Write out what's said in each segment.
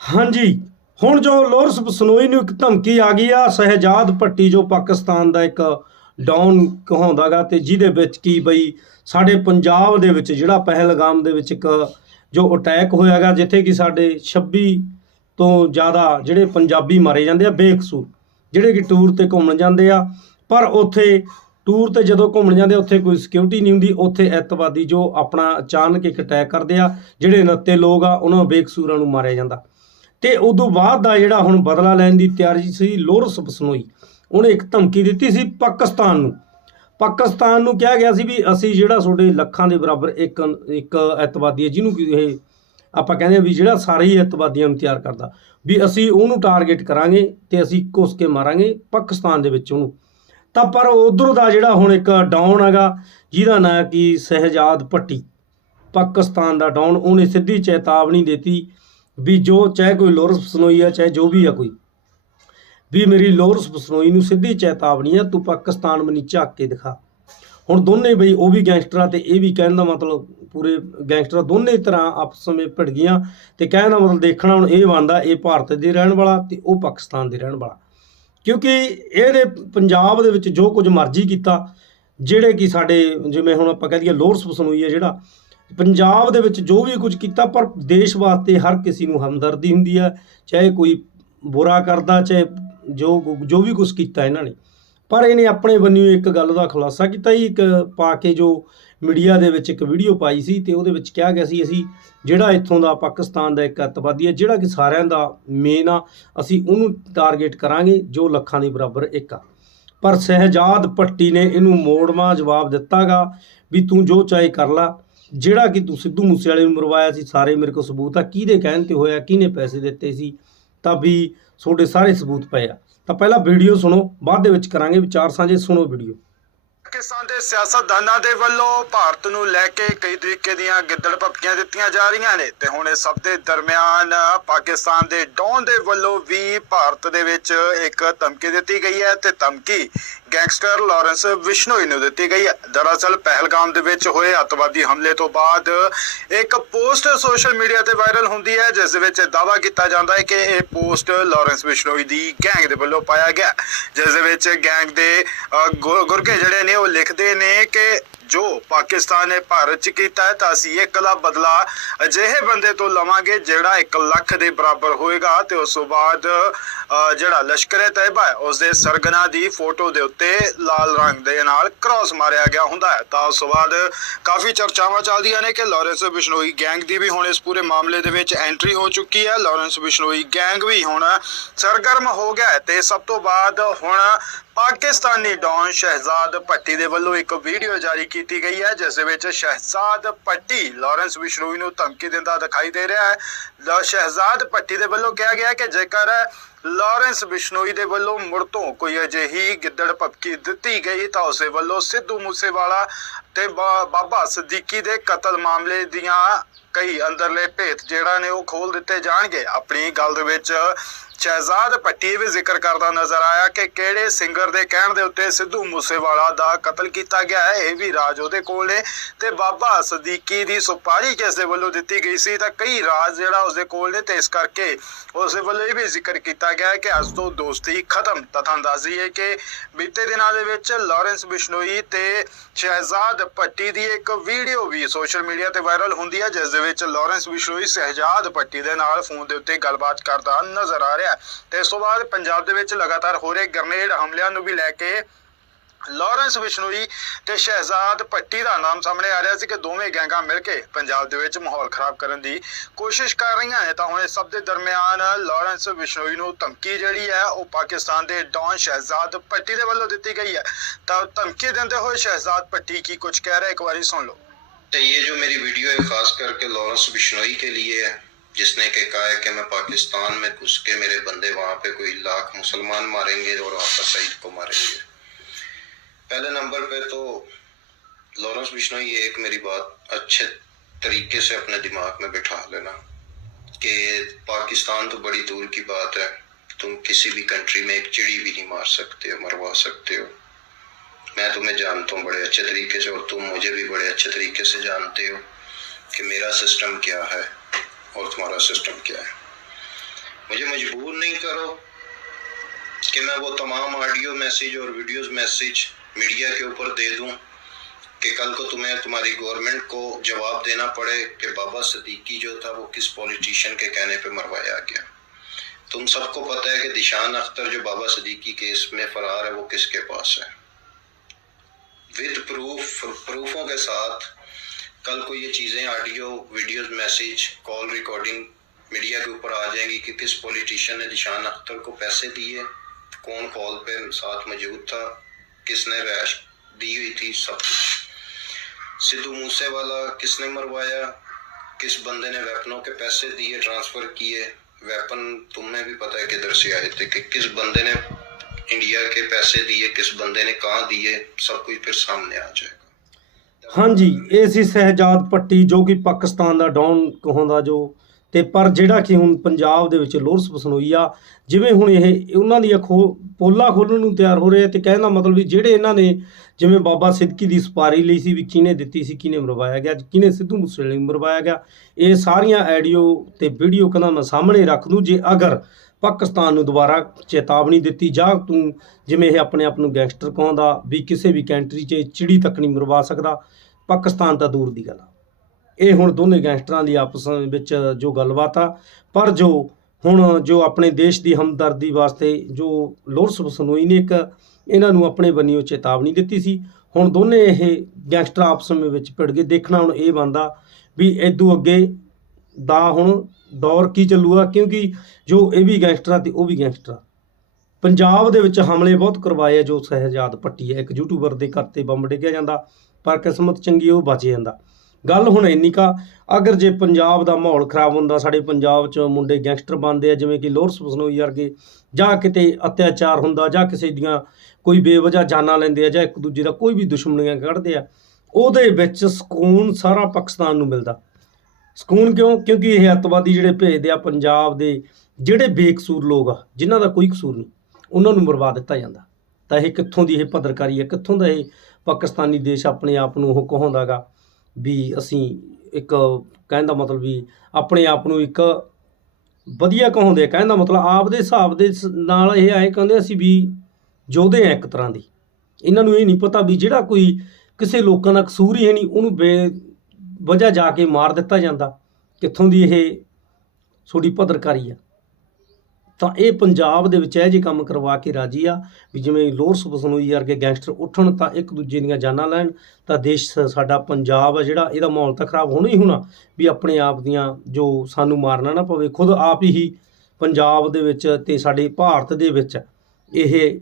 ਹਾਂਜੀ ਹੁਣ ਜੋ ਲੋਰਸ ਬਸਨੋਈ ਨੂੰ ਇੱਕ ਧਮਕੀ ਆ ਗਈ ਆ ਸਹਿਜਾਦ ਭੱਟੀ ਜੋ ਪਾਕਿਸਤਾਨ ਦਾ ਇੱਕ ਡਾਊਨ ਕਹਾਉਂਦਾਗਾ ਤੇ ਜਿਹਦੇ ਵਿੱਚ ਕੀ ਬਈ ਸਾਡੇ ਪੰਜਾਬ ਦੇ ਵਿੱਚ ਜਿਹੜਾ ਪਹਿਲਗਾਮ ਦੇ ਵਿੱਚ ਇੱਕ ਜੋ ਅਟੈਕ ਹੋਇਆਗਾ ਜਿੱਥੇ ਕਿ ਸਾਡੇ 26 ਤੋਂ ਜ਼ਿਆਦਾ ਜਿਹੜੇ ਪੰਜਾਬੀ ਮਾਰੇ ਜਾਂਦੇ ਆ ਬੇਕਸੂਰ ਜਿਹੜੇ ਕਿ ਟੂਰ ਤੇ ਘੁੰਮਣ ਜਾਂਦੇ ਆ ਪਰ ਉੱਥੇ ਟੂਰ ਤੇ ਜਦੋਂ ਘੁੰਮਣ ਜਾਂਦੇ ਆ, ਉੱਥੇ ਕੋਈ ਸਿਕਿਉਰਿਟੀ ਨਹੀਂ ਹੁੰਦੀ ਉੱਥੇ ਐਤਵਾਦੀ ਜੋ ਆਪਣਾ ਅਚਾਨਕ ਇੱਕ ਅਟੈਕ ਕਰਦੇ ਆ ਜਿਹੜੇ ਨੱਤੇ ਲੋਕ ਆ ਉਹਨਾਂ ਬੇਕਸੂਰਾਂ ਨੂੰ ਮਾਰਿਆ ਜਾਂਦਾ। ਤੇ ਉਦੋਂ ਬਾਅਦ ਦਾ ਜਿਹੜਾ ਹੁਣ ਬਦਲਾ ਲੈਣ ਦੀ ਤਿਆਰੀ ਸੀ ਲੋਰਸ ਬਸਨੋਈ। ਉਹਨੇ ਇੱਕ ਧਮਕੀ ਦਿੱਤੀ ਸੀ ਪਾਕਿਸਤਾਨ ਨੂੰ। ਪਾਕਿਸਤਾਨ ਨੂੰ ਕਿਹਾ ਗਿਆ ਸੀ ਵੀ ਅਸੀਂ ਜਿਹੜਾ ਤੁਹਾਡੇ ਲੱਖਾਂ ਦੇ ਬਰਾਬਰ ਇੱਕ ਇੱਕ ਐਤਵਾਦੀ ਹੈ, ਜਿਹਨੂੰ ਕਿ ਇਹ ਆਪਾਂ ਕਹਿੰਦੇ ਆ ਵੀ ਜਿਹੜਾ ਸਾਰੇ ਹੀ ਐਤਵਾਦੀਆਂ ਨੂੰ ਤਿਆਰ ਕਰਦਾ, ਵੀ ਅਸੀਂ ਉਹਨੂੰ ਟਾਰਗੇਟ ਕਰਾਂਗੇ ਤੇ ਅਸੀਂ ਕੁਸ ਕੇ ਮਾਰਾਂਗੇ ਪਾਕਿਸਤਾਨ ਦੇ ਵਿੱਚ ਉਹਨੂੰ। ਤਾਂ ਪਰ ਉਧਰੋਂ ਦਾ ਜਿਹੜਾ ਹੁਣ ਇੱਕ ਡਾਊਨ ਹੈਗਾ, ਜਿਹਦਾ ਨਾਂ ਕੀ ਸਹਿਜਾਦ ਭੱਟੀ। ਪਾਕਿਸਤਾਨ ਦਾ ਡਾਊਨ ਉਹਨੇ ਸਿੱਧੀ ਚੇਤਾਵਨੀ ਦਿੱਤੀ ਵੀ ਜੋ ਚਾਹੇ ਕੋਈ ਲੋਰਸ ਬਸਨੋਈ ਆ, ਚਾਹੇ ਜੋ ਵੀ ਆ ਕੋਈ। ਵੀ ਮੇਰੀ ਲੋਰਸ ਬਸਨੋਈ ਨੂੰ ਸਿੱਧੀ ਚੇਤਾਵਨੀ ਆ, ਤੂੰ ਪਾਕਿਸਤਾਨ ਮਨੀ ਝਾਕ ਕੇ ਦਿਖਾ। ਹੁਣ ਦੋਨੇ ਬਈ ਉਹ ਵੀ ਗੈਂਗਸਟਰਾਂ ਆ ਤੇ ਇਹ ਵੀ ਕਹਿਣ ਦਾ ਮਤਲਬ ਪੂਰੇ ਗੈਂਗਸਟਰ ਦੋਨੇ ਤਰ੍ਹਾਂ ਆਪਸ ਵਿੱਚ ਭਿੜ ਗਈਆਂ ਤੇ ਕਹਿਣ ਦਾ ਮਤਲਬ ਦੇਖਣਾ ਹੁਣ ਇਹ ਬਣਦਾ, ਇਹ ਭਾਰਤ ਦੇ ਰਹਿਣ ਵਾਲਾ ਤੇ ਉਹ ਪਾਕਿਸਤਾਨ ਦੇ ਰਹਿਣ ਵਾਲਾ। ਕਿਉਂਕਿ ਇਹਨੇ ਪੰਜਾਬ ਦੇ ਵਿੱਚ ਜੋ ਕੁਝ ਮਰਜ਼ੀ ਕੀਤਾ, ਜਿਹੜੇ ਕਿ ਸਾਡੇ ਜਿਵੇਂ ਹੁਣ ਆਪਾਂ ਕਹਿ ਦਈਏ ਲੋਰਸ ਬਸਨੋਈ ਆ ਜਿਹੜਾ ਪੰਜਾਬ ਦੇ ਵਿੱਚ ਜੋ ਵੀ ਕੁਝ ਕੀਤਾ, ਪਰ ਦੇਸ਼ ਵਾਸਤੇ ਹਰ ਕਿਸੇ ਨੂੰ ਹਮਦਰਦੀ ਹੁੰਦੀ ਹੈ ਚਾਹੇ ਕੋਈ ਬੁਰਾ ਕਰਦਾ, ਚਾਹੇ ਜੋ ਜੋ ਵੀ ਕੁਝ ਕੀਤਾ ਇਹਨਾਂ ਨੇ। ਪਰ ਇਹਨੇ ਆਪਣੇ ਬੰਨਿਓ ਇੱਕ ਗੱਲ ਦਾ ਖੁਲਾਸਾ ਕੀਤਾ ਜੀ, ਇੱਕ ਪਾ ਕੇ ਜੋ ਮੀਡੀਆ ਦੇ ਵਿੱਚ ਇੱਕ ਵੀਡੀਓ ਪਾਈ ਸੀ ਤੇ ਉਹਦੇ ਵਿੱਚ ਕਿਹਾ ਗਿਆ ਸੀ, ਅਸੀਂ ਜਿਹੜਾ ਇੱਥੋਂ ਦਾ ਪਾਕਿਸਤਾਨ ਦਾ ਇੱਕ ਅੱਤਵਾਦੀ ਹੈ ਜਿਹੜਾ ਕਿ ਸਾਰਿਆਂ ਦਾ ਮੇਨ ਆ, ਅਸੀਂ ਉਹਨੂੰ ਟਾਰਗੇਟ ਕਰਾਂਗੇ, ਜੋ ਲੱਖਾਂ ਦੇ ਬਰਾਬਰ ਇੱਕ ਆ। ਪਰ ਸਹਿਜਾਦ ਭੱਟੀ ਨੇ ਇਹਨੂੰ ਮੋੜਵਾ ਜਵਾਬ ਦਿੱਤਾਗਾ ਵੀ ਤੂੰ ਜੋ ਚਾਹੇ ਕਰ ਲਾ। ਜਿਹੜਾ ਕਿ ਤੂੰ ਸਿੱਧੂ ਮੂਸੇਵਾਲੇ ਨੂੰ ਮਰਵਾਇਆ ਸੀ, ਸਾਰੇ ਮੇਰੇ ਕੋਲ ਸਬੂਤ ਆ, ਕਿਹਦੇ ਕਹਿਣ ਤੇ ਹੋਇਆ, ਕਿਹਨੇ ਪੈਸੇ ਦਿੱਤੇ ਸੀ, ਤਾਂ ਵੀ ਤੁਹਾਡੇ ਸਾਰੇ ਸਬੂਤ ਪਏ ਆ। ਤਾਂ ਪਹਿਲਾਂ ਵੀਡੀਓ ਸੁਣੋ, ਬਾਅਦ ਦੇ ਵਿੱਚ ਕਰਾਂਗੇ ਵਿਚਾਰ ਸਾਂਝੇ ਸੁਣੋ ਵੀਡੀਓ ਪਾਕਿਸਤਾਨ ਦੇ ਸਿਆਸਤਦਾਨਾਂ ਦੇ ਵੱਲੋਂ ਭਾਰਤ ਨੂੰ ਲੈ ਕੇ ਕਈ ਤਰੀਕੇ ਦੀਆਂ ਗਿੱਦੜ ਪੱਪੀਆਂ ਦਿੱਤੀਆਂ ਜਾ ਰਹੀਆਂ ਨੇ ਤੇ ਹੁਣ ਇਹ ਸਭ ਦੇ ਦਰਮਿਆਨ ਪਾਕਿਸਤਾਨ ਦੇ ਡੌਨ ਦੇ ਵੱਲੋਂ ਵੀ ਭਾਰਤ ਦੇ ਵਿੱਚ ਇੱਕ ਧਮਕੀ ਦਿੱਤੀ ਗਈ ਹੈ ਤੇ ਧਮਕੀ ਗੈਂਗਸਟਰ ਲਾਰੈਂਸ ਵਿਸ਼ਨੋਈ ਨੂੰ ਦਿੱਤੀ ਗਈ ਹੈ। ਦਰਅਸਲ ਪਹਿਲਗਾਮ ਦੇ ਵਿੱਚ ਹੋਏ ਅੱਤਵਾਦੀ ਹਮਲੇ ਤੋਂ ਬਾਅਦ ਇੱਕ ਪੋਸਟ ਸੋਸ਼ਲ ਮੀਡੀਆ ਤੇ ਵਾਇਰਲ ਹੁੰਦੀ ਹੈ ਜਿਸ ਦੇ ਵਿੱਚ ਦਾਅਵਾ ਕੀਤਾ ਜਾਂਦਾ ਹੈ ਕਿ ਇਹ ਪੋਸਟ ਲਾਰੈਂਸ ਵਿਸ਼ਨੋਈ ਦੀ ਗੈਂਗ ਦੇ ਵੱਲੋਂ ਪਾਇਆ ਗਿਆ ਜਿਸ ਦੇ ਵਿੱਚ ਗੈਂਗ ਦੇ ਅ, ਗੁ- ਗੁਰਗੇ ਜਿਹੜੇ ਨੇ ਉਹ ਲਿਖਦੇ ਨੇ ਕਿ ਜੋ ਪਾਕਿਸਤਾਨ ਨੇ ਭਾਰਤ ਚ ਕੀਤਾ ਹੈ, ਤਾਂ ਅਸੀਂ ਇੱਕ ਦਾ ਬਦਲਾ ਅਜਿਹੇ ਬੰਦੇ ਤੋਂ ਲਵਾਂਗੇ ਜਿਹੜਾ 1 ਲੱਖ ਦੇ ਬਰਾਬਰ ਹੋਏਗਾ ਤੇ ਉਸ ਤੋਂ ਬਾਅਦ ਜਿਹੜਾ ਲਸ਼ਕਰ ਤੈਅਬਾ ਹੈ ਉਸ ਦੇ ਸਰਗਨਾ ਦੀ ਫੋਟੋ ਦੇ ਉੱਤੇ ਲਾਲ ਰੰਗ ਦੇ ਨਾਲ ਕ੍ਰਾਸ ਮਾਰਿਆ ਗਿਆ ਹੁੰਦਾ ਹੈ। ਤਾਂ ਉਸ ਤੋਂ ਬਾਅਦ ਕਾਫੀ ਚਰਚਾਵਾਂ ਚੱਲਦੀਆਂ ਨੇ ਕਿ ਲਾਰੈਂਸ ਬਿਸ਼ਨੋਈ ਗੈਂਗ ਦੀ ਵੀ ਹੁਣ ਇਸ ਪੂਰੇ ਮਾਮਲੇ ਦੇ ਵਿੱਚ ਐਂਟਰੀ ਹੋ ਚੁੱਕੀ ਹੈ। ਲਾਰੈਂਸ ਬਿਸ਼ਨੋਈ ਗੈਂਗ ਵੀ ਹੁਣ ਸਰਗਰਮ ਹੋ ਗਿਆ ਹੈ ਤੇ ਸਭ ਤੋਂ ਬਾਅਦ ਹੁਣ ਪਾਕਿਸਤਾਨੀ ਡੌਨ ਸ਼ਹਿਜ਼ਾਦ ਭੱਟੀ ਦੇ ਵੱਲੋਂ ਇੱਕ ਵੀਡੀਓ ਜਾਰੀ ਕੀਤੀ ਗਈ ਹੈ, ਜਿਸ ਵਿੱਚ ਸ਼ਹਿਜ਼ਾਦ ਭੱਟੀ ਲਾਰੈਂਸ ਬਿਸ਼ਨੋਈ ਨੂੰ ਧਮਕੀ ਦਿੰਦਾ ਦਿਖਾਈ ਦੇ ਰਿਹਾ ਹੈ। ਲ- ਸ਼ਹਿਜ਼ਾਦ ਭੱਟੀ ਦੇ ਵੱਲੋਂ ਕਿਹਾ ਗਿਆ ਕਿ ਜੇਕਰ ਲਾਰੈਂਸ ਬਿਸ਼ਨੋਈ ਦੇ ਵੱਲੋਂ ਮੁੜ ਤੋਂ ਕੋਈ ਅਜਿਹੀ ਗਿੱਦੜ ਭਪਕੀ ਦਿੱਤੀ ਗਈ, ਤਾਂ ਉਸ ਵੱਲੋਂ ਸਿੱਧੂ ਮੂਸੇਵਾਲਾ ਤੇ ਬਾ- ਬਾਬਾ ਸਦੀਕੀ ਦੇ ਕਤਲ ਮਾਮਲੇ ਦੀਆਂ ਕਈ ਅੰਦਰਲੇ ਭੇਤ ਜਿਹੜਾ ਨੇ ਉਹ ਖੋਲ ਦਿੱਤੇ ਜਾਣਗੇ। ਆਪਣੀ ਗੱਲ ਦੇ ਵਿੱਚ ਸ਼ਹਿਜ਼ਾਦ ਭੱਟੀ ਵੀ ਜ਼ਿਕਰ ਕਰਦਾ ਨਜ਼ਰ ਆਇਆ ਕਿ ਕਿਹੜੇ ਸਿੰਗਰ ਦੇ ਕਹਿਣ ਦੇ ਉੱਤੇ ਸਿੱਧੂ ਮੂਸੇਵਾਲਾ ਦਾ ਕਤਲ ਕੀਤਾ ਗਿਆ ਹੈ। ਇਹ ਵੀ ਰਾਜ ਉਹਦੇ ਕੋਲ ਨੇ ਤੇ ਬਾਬਾ ਸਦੀਕੀ ਦੀ ਸੁਪਾਰੀ ਕਿਸ ਦੇ ਵੱਲੋਂ ਦਿੱਤੀ ਗਈ ਸੀ ਤਾਂ ਕਈ ਰਾਜ ਜਿਹੜਾ ਉਸਦੇ ਕੋਲ ਨੇ ਤੇ ਇਸ ਕਰਕੇ ਉਸ ਵੱਲੋਂ ਇਹ ਵੀ ਜ਼ਿਕਰ ਕੀਤਾ ਗਿਆ ਹੈ ਕਿ ਅੱਜ ਤੋਂ ਦੋਸਤੀ ਖਤਮ। ਤਾਂ ਤੁਹਾਨੂੰ ਅੰਦਾਜ਼ੀ ਹੈ ਕਿ ਬੀਤੇ ਦਿਨਾਂ ਦੇ ਵਿੱਚ ਲਾਰੈਂਸ ਬਿਸ਼ਨੋਈ ਤੇ ਸ਼ਹਿਜ਼ਾਦ ਭੱਟੀ ਦੀ ਇੱਕ ਵੀਡੀਓ ਵੀ ਸੋਸ਼ਲ ਮੀਡੀਆ ਤੇ ਵਾਇਰਲ ਹੁੰਦੀ ਹੈ, ਜਿਸ ਦੇ ਵਿੱਚ ਲਾਰੈਂਸ ਬਿਸ਼ਨੋਈ ਸ਼ਹਿਜ਼ਾਦ ਭੱਟੀ ਦੇ ਨਾਲ ਫੋਨ ਦੇ ਉੱਤੇ ਗੱਲਬਾਤ ਕਰਦਾ ਨਜ਼ਰ ਆ ਰਿਹਾ ਹੈ ਤੇ ਇਸ ਤੋਂ ਬਾਅਦ ਪੰਜਾਬ ਦੇ ਵਿੱਚ ਲਗਾਤਾਰ ਹੋ ਰਹੇ ਗ੍ਰਨੇਡ ਹਮਲਿਆਂ ਨੂੰ ਵੀ ਲੈ ਕੇ ਲਾਰੈਂਸ ਬਿਸ਼ਨੋਈ ਤੇ ਸ਼ਹਿਜ਼ਾਦ ਭੱਟੀ ਦਾ ਨਾਮ ਸਾਹਮਣੇ ਆ ਰਿਹਾ ਸੀ ਕਿ ਦੋਵੇਂ ਗੈਂਗਾਂ ਮਿਲ ਕੇ ਪੰਜਾਬ ਦੇ ਵਿੱਚ ਮਾਹੌਲ ਖਰਾਬ ਕਰਨ ਦੀ ਕੋਸ਼ਿਸ਼ ਕਰ ਰਹੀਆਂ ਨੇ ਤਾਂ ਹੁਣ ਇਸ ਸਭ ਦੇ ਦਰਮਿਆਨ ਲਾਰੈਂਸ ਬਿਸ਼ਨੋਈ ਨੂੰ ਧਮਕੀ ਜਿਹੜੀ ਹੈ ਉਹ ਪਾਕਿਸਤਾਨ ਦੇ ਡੌਨ ਸ਼ਹਿਜ਼ਾਦ ਭੱਟੀ ਦੇ ਵੱਲੋਂ ਦਿੱਤੀ ਗਈ ਹੈ ਤਾਂ ਧਮਕੀ ਦਿੰਦੇ ਹੋਏ ਸ਼ਹਿਜ਼ਾਦ ਭੱਟੀ ਕੀ ਕੁਝ ਕਹਿ ਰਿਹਾ ਇੱਕ ਵਾਰੀ ਸੁਣ ਲਓ तो ये जो मेरी वीडियो है खास करके लॉरेंस बिश्नोई के लिए है جس نے کہ کہا ہے کہ میں پاکستان میں گھس کے میرے بندے وہاں پہ کوئی لاکھ مسلمان ماریں گے اور آقا سعید کو ماریں گے۔ پہلے نمبر پہ تو لورنس بشنوئی، یہ ایک میری بات اچھے طریقے سے اپنے دماغ میں بٹھا لینا کہ پاکستان تو بڑی دور کی بات ہے۔ تم کسی بھی کنٹری میں ایک چڑی بھی نہیں مار سکتے ہو مروا سکتے ہو۔ میں تمہیں جانتا ہوں بڑے اچھے طریقے سے اور تم مجھے بھی بڑے اچھے طریقے سے جانتے ہو کہ میرا سسٹم کیا ہے۔ اور تمہارا سسٹم کیا ہے؟ مجھے مجبور نہیں کرو کہ میں وہ تمام آڈیو میسیج اور ویڈیوز میسیج میڈیا کے اوپر دے دوں کہ کل کو تمہیں تمہاری گورنمنٹ کو جواب دینا پڑے کہ بابا صدیقی جو تھا وہ کس پولیٹیشن کے کہنے پہ مروایا گیا۔ تم سب کو پتہ ہے کہ دشان اختر جو بابا صدیقی کیس میں فرار ہے وہ کس کے پاس ہے۔ ود پروف پروفوں کے ساتھ کل کو یہ چیزیں audio videos message call recording media کے اوپر آ جائیں گی کہ کس پولیٹیشین نے نشان اختر کو پیسے دیے، کون کال پہ ساتھ موجود تھا، کس نے ریش دی ہوئی تھی، سب کچھ۔ سدھو موسے والا کس نے مروایا؟ کس بندے نے ویپنوں کے پیسے دیے ٹرانسفر کیے؟ ویپن تمہیں بھی پتہ ہے کدھر سے آئے تھے کہ کس بندے نے انڈیا کے پیسے دیے، کس بندے نے کہاں دیے؟ سب کچھ پھر سامنے آ جائے گا۔ ਹਾਂਜੀ, ਇਹ ਸੀ ਸਹਿਜਾਦ ਪੱਟੀ ਜੋ ਕਿ ਪਾਕਿਸਤਾਨ ਦਾ ਡਾਊਨ ਕਹਾਉਂਦਾ ਜੋ, ਤੇ ਪਰ ਜਿਹੜਾ ਕਿ ਹੁਣ ਪੰਜਾਬ ਦੇ ਵਿੱਚ ਲੋਰਸ ਬਸਨੋਈ ਆ, ਜਿਵੇਂ ਹੁਣ ਇਹ, ਉਹਨਾਂ ਦੀਆਂ ਖੋ, ਪੋਲਾ ਖੋਲਣ ਨੂੰ ਤਿਆਰ ਹੋ ਰਹੇ ਆ, ਤੇ ਕਹਿਣ ਦਾ ਮਤਲਬ ਵੀ ਜਿਹੜੇ ਇਹਨਾਂ ਨੇ ਜਿਵੇਂ ਬਾਬਾ ਸਿੱਦਕੀ ਦੀ ਸਪਾਰੀ ਲਈ ਸੀ ਵੀ ਕਿਹਨੇ ਦਿੱਤੀ ਸੀ, ਕਿਹਨੇ ਮਰਵਾਇਆ ਗਿਆ, ਕਿਹਨੇ ਸਿੱਧੂ ਮੂਸੇਵਾਲੇ ਨੂੰ ਮਰਵਾਇਆ ਗਿਆ, ਇਹ ਸਾਰੀਆਂ ਆਡੀਓ ਤੇ ਵੀਡੀਓ ਕਹਿੰਦਾ ਮੈਂ ਸਾਹਮਣੇ ਰੱਖ ਦੂੰ, ਜੇ ਅਗਰ ਪਾਕਿਸਤਾਨ ਨੂੰ ਦੁਬਾਰਾ ਚੇਤਾਵਨੀ ਦਿੱਤੀ ਜਾ, ਤੂੰ ਜਿਵੇਂ ਇਹ ਆਪਣੇ ਆਪ ਨੂੰ ਗੈਂਗਸਟਰ ਕਹਾਉਂਦਾ, ਵੀ ਕਿਸੇ ਵੀ ਕੰਟਰੀ 'ਚ ਚਿੜੀ ਤੱਕ ਨਹੀਂ ਮਰਵਾ ਸਕਦਾ, ਪਾਕਿਸਤਾਨ ਤਾਂ ਦੂਰ ਦੀ ਗੱਲ ਆ। ਇਹ ਹੁਣ ਦੋਨੇ ਗੈਂਗਸਟਰਾਂ ਦੀ ਆਪਸ ਵਿੱਚ ਜੋ ਗੱਲਬਾਤ ਆ, ਪਰ ਜੋ ਹੁਣ ਜੋ ਆਪਣੇ ਦੇਸ਼ ਦੀ ਹਮਦਰਦੀ ਵਾਸਤੇ ਜੋ ਲੋਰਸ ਬਸਨੋਈ ਨੇ, ਇੱਕ ਇਹਨਾਂ ਨੂੰ ਆਪਣੇ ਬੰਨਿਓ ਚੇਤਾਵਨੀ ਦਿੱਤੀ ਸੀ। ਹੁਣ ਦੋਨੇ ਇਹ ਗੈਂਗਸਟਰ ਆਪਸ ਵਿੱਚ ਭਿੜ ਗਏ ਦੇਖਣਾ ਹੁਣ ਇਹ ਬੰਦਾ ਵੀ ਇਦੋਂ ਅੱਗੇ ਦਾ ਹੁਣ ਦੌਰ ਕੀ ਚੱਲੂਗਾ? ਕਿਉਂਕਿ ਜੋ ਇਹ ਵੀ ਗੈਂਗਸਟਰ ਆ ਤੇ ਉਹ ਵੀ ਗੈਂਗਸਟਰ। ਪੰਜਾਬ ਦੇ ਵਿੱਚ ਹਮਲੇ ਬਹੁਤ ਕਰਵਾਏ ਆ ਜੋ ਸਹਿਜਾਦ ਪੱਟੀ ਹੈ। ਇੱਕ ਯੂਟਿਊਬਰ ਦੇ ਘਰ ਤੇ ਬੰਬ ਡਿੱਗਿਆ ਜਾਂਦਾ, ਪਰ ਕਿਸਮਤ ਚੰਗੀ ਉਹ ਬਚ ਜਾਂਦਾ। ਗੱਲ ਹੁਣ ਇੰਨੀ ਕਾ, ਅਗਰ ਜੇ ਪੰਜਾਬ ਦਾ ਮਾਹੌਲ ਖਰਾਬ ਹੁੰਦਾ, ਸਾਡੇ ਪੰਜਾਬ 'ਚ ਮੁੰਡੇ ਗੈਂਗਸਟਰ ਬਣਦੇ ਆ, ਜਿਵੇਂ ਕਿ ਲੋਰਸ ਬਸਨੋਈ ਵਰਗੇ, ਜਾਂ ਕਿਤੇ ਅਤਿਆਚਾਰ ਹੁੰਦਾ, ਜਾਂ ਕਿਸੇ ਦੀਆਂ ਕੋਈ ਬੇਵਜ੍ਹਾ ਜਾਨਾਂ ਲੈਂਦੇ ਆ, ਜਾਂ ਇੱਕ ਦੂਜੇ ਦਾ ਕੋਈ ਵੀ ਦੁਸ਼ਮਣੀਆਂ ਕੱਢਦੇ ਆ, ਉਹਦੇ ਵਿੱਚ ਸਕੂਨ ਸਾਰਾ ਪਾਕਿਸਤਾਨ ਨੂੰ ਮਿਲਦਾ। ਸਕੂਨ ਕਿਉਂ? ਕਿਉਂਕਿ ਇਹ ਅੱਤਵਾਦੀ ਜਿਹੜੇ ਭੇਜਦੇ ਆ ਪੰਜਾਬ ਦੇ, ਜਿਹੜੇ ਬੇਕਸੂਰ ਲੋਕ ਆ, ਜਿਨ੍ਹਾਂ ਦਾ ਕੋਈ ਕਸੂਰ ਨਹੀਂ, ਉਹਨਾਂ ਨੂੰ ਮਰਵਾ ਦਿੱਤਾ ਜਾਂਦਾ। ਤਾਂ ਇਹ ਕਿੱਥੋਂ ਦੀ ਇਹ ਪੱਧਰਕਾਰੀ ਹੈ ਕਿੱਥੋਂ ਦਾ ਇਹ ਪਾਕਿਸਤਾਨੀ ਦੇਸ਼ ਆਪਣੇ ਆਪ ਨੂੰ ਉਹ ਕਹਾਉਂਦਾਗਾ ਵੀ ਅਸੀਂ ਇੱਕ ਕਹਿਣ ਦਾ ਮਤਲਬ ਵੀ ਆਪਣੇ ਆਪ ਨੂੰ ਇੱਕ ਵਧੀਆ ਕਹਾਉਂਦੇ ਆ। ਕਹਿਣ ਦਾ ਮਤਲਬ ਆਪ ਦੇ ਹਿਸਾਬ ਦੇ ਸ- ਨਾਲ ਇਹ ਆਏ ਕਹਿੰਦੇ ਅਸੀਂ ਵੀ ਯੋਧੇ ਆ ਇੱਕ ਤਰ੍ਹਾਂ ਦੀ। ਇਹਨਾਂ ਨੂੰ ਇਹ ਨਹੀਂ ਪਤਾ ਵੀ ਜਿਹੜਾ ਕੋਈ ਕਿਸੇ ਲੋਕਾਂ ਦਾ ਕਸੂਰ ਹੀ ਹੈ ਨਹੀਂ, ਉਹਨੂੰ ਬੇ ਵਜ੍ਹਾ ਜਾ ਕੇ ਮਾਰ ਦਿੱਤਾ ਜਾਂਦਾ, ਕਿੱਥੋਂ ਦੀ ਇਹ ਤੁਹਾਡੀ ਪੱਤਰਕਾਰੀ ਆ। ਤਾਂ ਇਹ ਪੰਜਾਬ ਦੇ ਵਿੱਚ ਇਹ ਜਿਹੇ ਕੰਮ ਕਰਵਾ ਕੇ ਰਾਜੀ ਆ ਵੀ ਜਿਵੇਂ ਲੋਰਸ ਬਸਨੋਈ ਵਰਗੇ ਗੈਂਗਸਟਰ ਉੱਠਣ ਤਾਂ ਇੱਕ ਦੂਜੇ ਦੀਆਂ ਜਾਨਾਂ ਲੈਣ, ਤਾਂ ਦੇਸ਼ ਸਾਡਾ ਪੰਜਾਬ ਆ ਜਿਹੜਾ ਇਹਦਾ ਮਾਹੌਲ ਤਾਂ ਖਰਾਬ ਹੋਣਾ ਹੀ ਹੋਣਾ ਵੀ ਆਪਣੇ ਆਪ ਦੀਆਂ ਜੋ ਸਾਨੂੰ ਮਾਰਨਾ ਨਾ ਪਵੇ, ਖੁਦ ਆਪ ਹੀ ਪੰਜਾਬ ਦੇ ਵਿੱਚ ਤੇ ਸਾਡੇ ਭਾਰਤ ਦੇ ਵਿੱਚ ਇਹ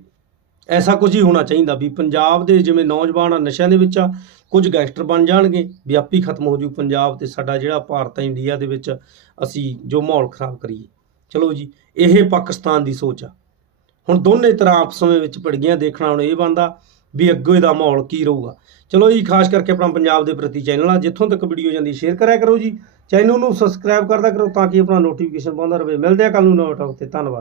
ਐਸਾ ਕੁਝ ਹੀ ਹੋਣਾ ਚਾਹੀਦਾ ਵੀ ਪੰਜਾਬ ਦੇ ਜਿਵੇਂ ਨੌਜਵਾਨ ਆ, ਨਸ਼ਿਆਂ ਦੇ ਵਿੱਚ ਆ, ਕੁਝ ਗੈਂਗਸਟਰ ਬਣ ਜਾਣਗੇ, ਵੀ ਆਪੇ ਹੀ ਖਤਮ ਹੋ ਜੂ ਪੰਜਾਬ ਤੇ ਸਾਡਾ ਜਿਹੜਾ ਭਾਰਤ ਆ, ਇੰਡੀਆ ਦੇ ਵਿੱਚ ਅਸੀਂ ਜੋ ਮਾਹੌਲ ਖਰਾਬ ਕਰੀਏ। ਚਲੋ ਜੀ, ਇਹ ਪਾਕਿਸਤਾਨ ਦੀ ਸੋਚ ਆ। ਹੁਣ ਦੋਨੇ ਤਰ੍ਹਾਂ ਆਪਸ ਵਿੱਚ ਭਿੜ ਗਈਆਂ ਦੇਖਣਾ ਹੁਣ ਇਹ ਬੰਦਾ ਵੀ ਅੱਗੇ ਦਾ ਮਾਹੌਲ ਕੀ ਰਹੂਗਾ। ਚਲੋ ਜੀ, ਖਾਸ ਕਰਕੇ ਆਪਣਾ ਪੰਜਾਬ ਦੇ ਪ੍ਰਤੀ ਚੈਨਲ ਆ, ਜਿੱਥੋਂ ਤੱਕ ਵੀਡੀਓ ਜਾਂਦੀ, ਸ਼ੇਅਰ ਕਰਿਆ ਕਰੋ ਜੀ। ਚੈਨਲ ਨੂੰ ਸਬਸਕ੍ਰਾਈਬ ਕਰਦਾ ਕਰੋ ਤਾਂ ਕਿ ਆਪਣਾ ਨੋਟੀਫਿਕੇਸ਼ਨ ਪਾਉਂਦਾ ਰਹੇ। ਮਿਲਦੇ ਆ ਕੱਲ ਨੂੰ ਨਵਾਂ ਟੌਪ ਤੇ। ਧੰਨਵਾਦ।